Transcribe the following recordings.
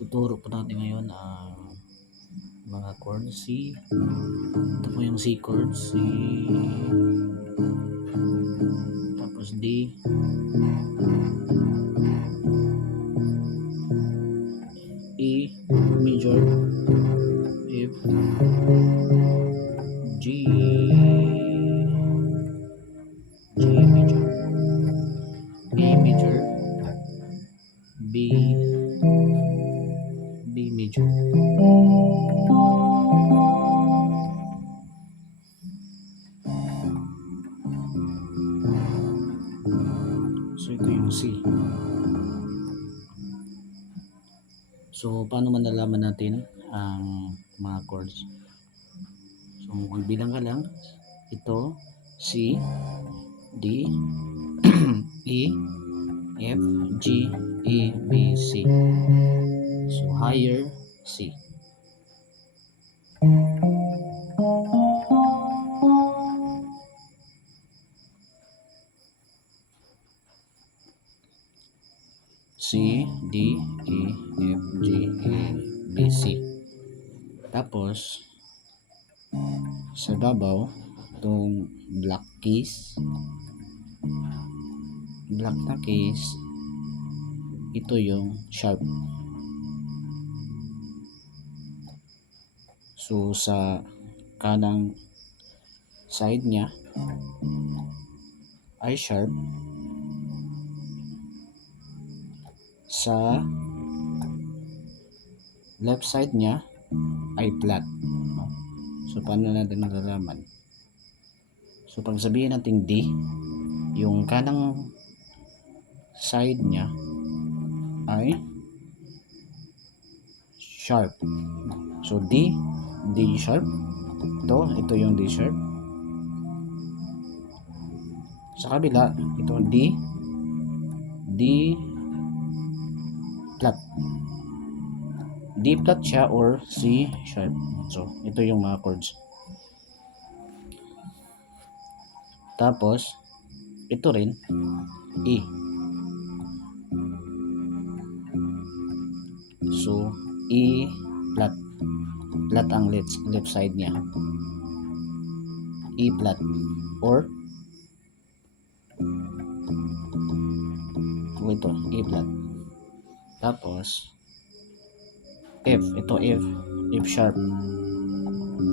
Tuturo po natin ngayon ang mga chords C. Ito po yung C chord, C, tapos D, E major, F, G, G major, A major, B, B major. So ito yung C. So paano malalaman natin ang mga chords? So magbilang ka lang. Ito C, D, E, F, G, A, B, C. So higher C. C, D, E, F, G, A, B, C. Tapos sa babaw itong black keys, black na keys, ito yung sharp. So sa kanang side niya ay sharp, sa left side niya ay flat. So paano natin malalaman? So pag sabihin natin D, yung kanang side niya ay sharp. So D, D sharp. Ito yung D sharp. Sa kabila, ito D, D flat. D flat siya or C sharp. So ito yung mga chords. Tapos ito rin E. So E flat. Flat ang left side niya. E flat or ito E flat. Tapos F, ito F, F sharp.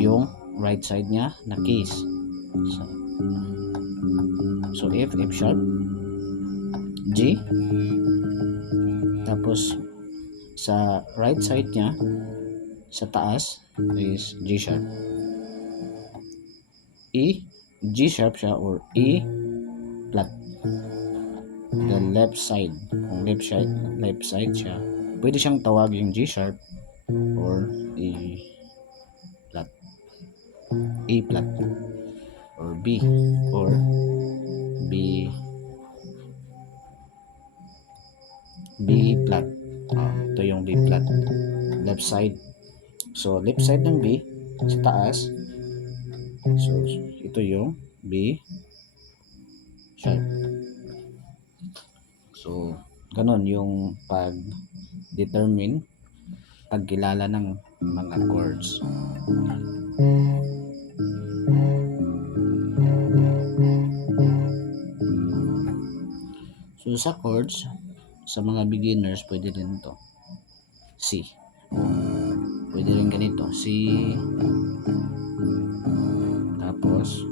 Yung right side niya na keys. So F, F sharp, G, tapos sa right side niya sa taas is G sharp. E, G sharp siya or E flat. The left side, kung left side siya, pwede siyang tawagin G sharp or E flat, E flat or B or B flat. Ito yung B flat, left side. So left side ng B sa taas, so ito yung B sharp. So ganon yung pag-determine, pagkilala ng mga chords. So sa chords, sa mga beginners, pwede rin to C. Pwede rin ganito C, tapos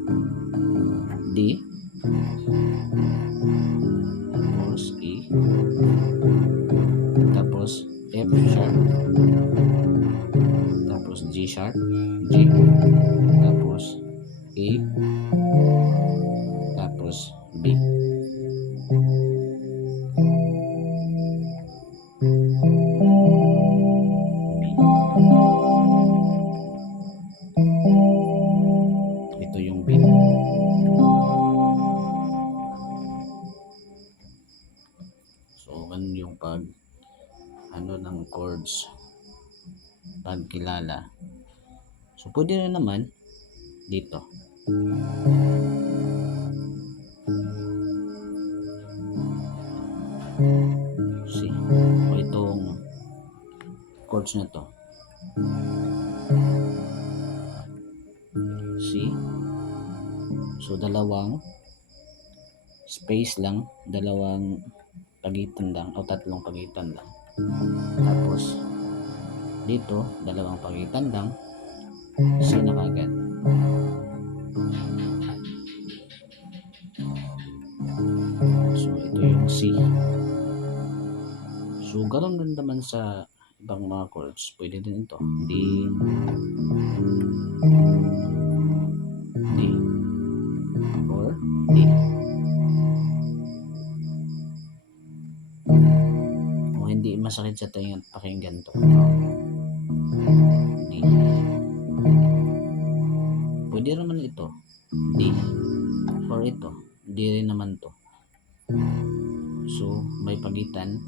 D, tapos E, tapos F sharp, tapos G sharp, G, tapos A, tapos B. Ito yung B. So ganun yung ng chords, pagkilala. So pwede rin naman dito. See, o itong chords na to. C. So dalawang space lang, dalawang pagitan lang o tatlong pagitan lang. Tapos dito dalawang pagitan lang, C na kagad. So ito yung C. So ganoon din naman sa ibang mga chords, pwede din ito D, D or D. O hindi masakit sa tenga pakinggan to, D. Pwede naman ito D or ito D rin naman to. So may pagitan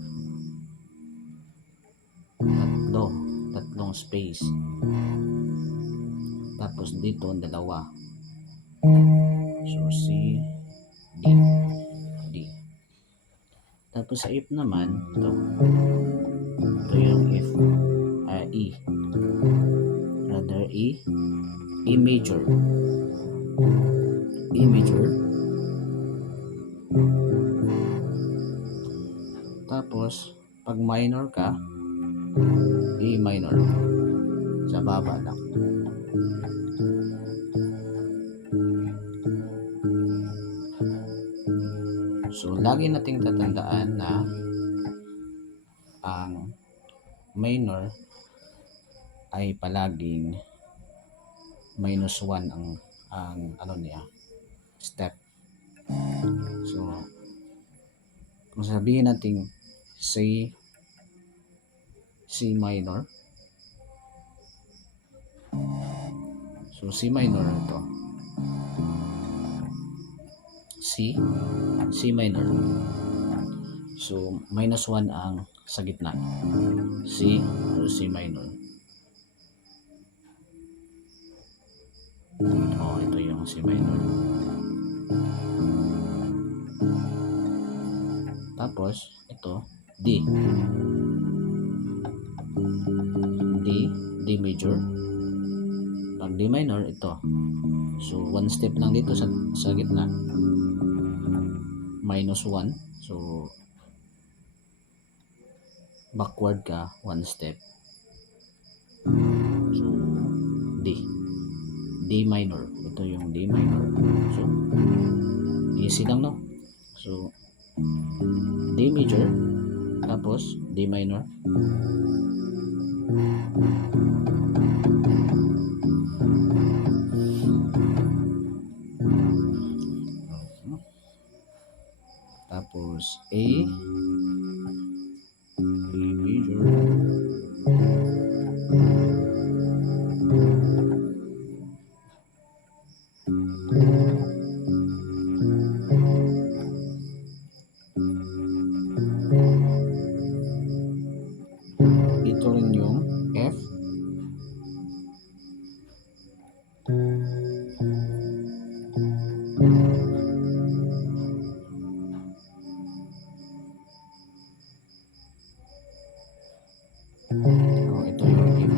tatlong space, tapos dito dalawa. So C, D, D. Tapos sa F naman ito yung F, E, rather E major, E major. Tapos pag minor ka, E minor, sa baba lang. So lagi nating tatandaan na ang minor ay palaging -1 ang ano niya, step. So kung sabihin natin C minor, so C minor ito, C minor. So -1 ang sa gitna, C or C minor. Ito yung C minor. Tapos ito D major. Pag D minor ito, so one step lang dito sa gitna, -1. So backward ka one step, so D minor. Ito yung D minor. So easy lang, no? So D major, tapos D minor, tapos A major, ito rin yung F, ito yung F.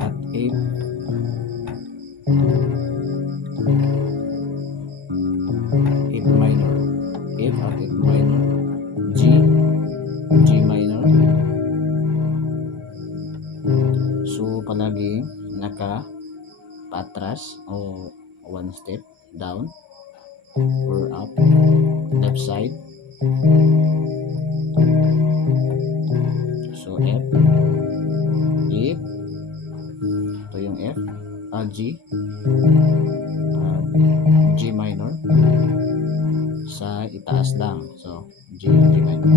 At F minor, F at F minor, G minor. So palagi naka patras o one step down or up, left side. So F, ito yung F, G minor sa itaas lang. So G minor.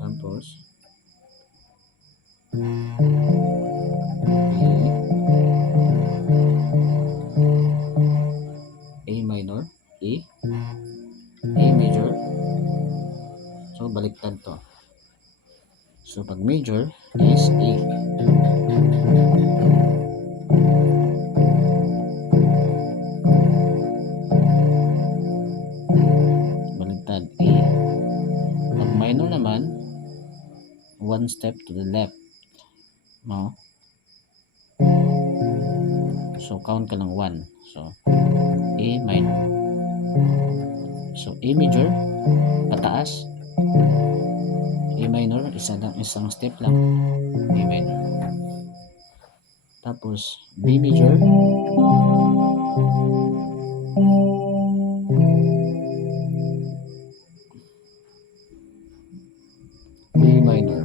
Tapos A minor, A major. So baliktad to. So pag major is A. one step to the left. No? So, count ka lang 1. So, A minor. So, A major, pataas. A minor, isang step lang. A minor. Tapos, B major. B minor.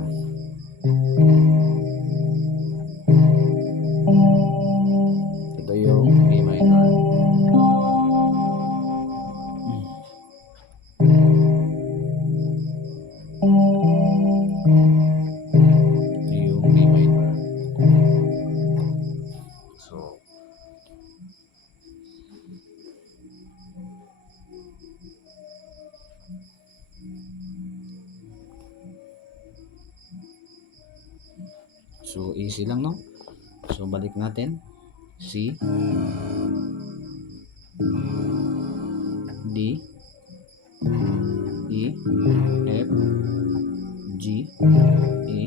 Ito yung B minor. Ito yung B minor. So, easy lang, no? So, balik natin. C, D, E, F, G, A,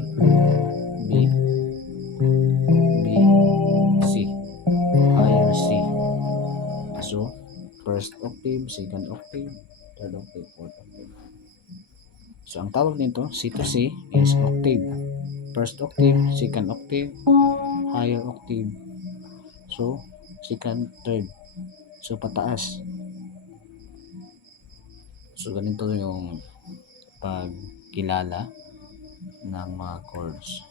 B, B, C. Higher C. So, first octave, second octave, third octave, fourth octave. So, ang tawag nito, C to C, is octave. First octave, second octave, higher octave. So, second, third. So, pataas. So, ganito yung pagkilala ng mga chords.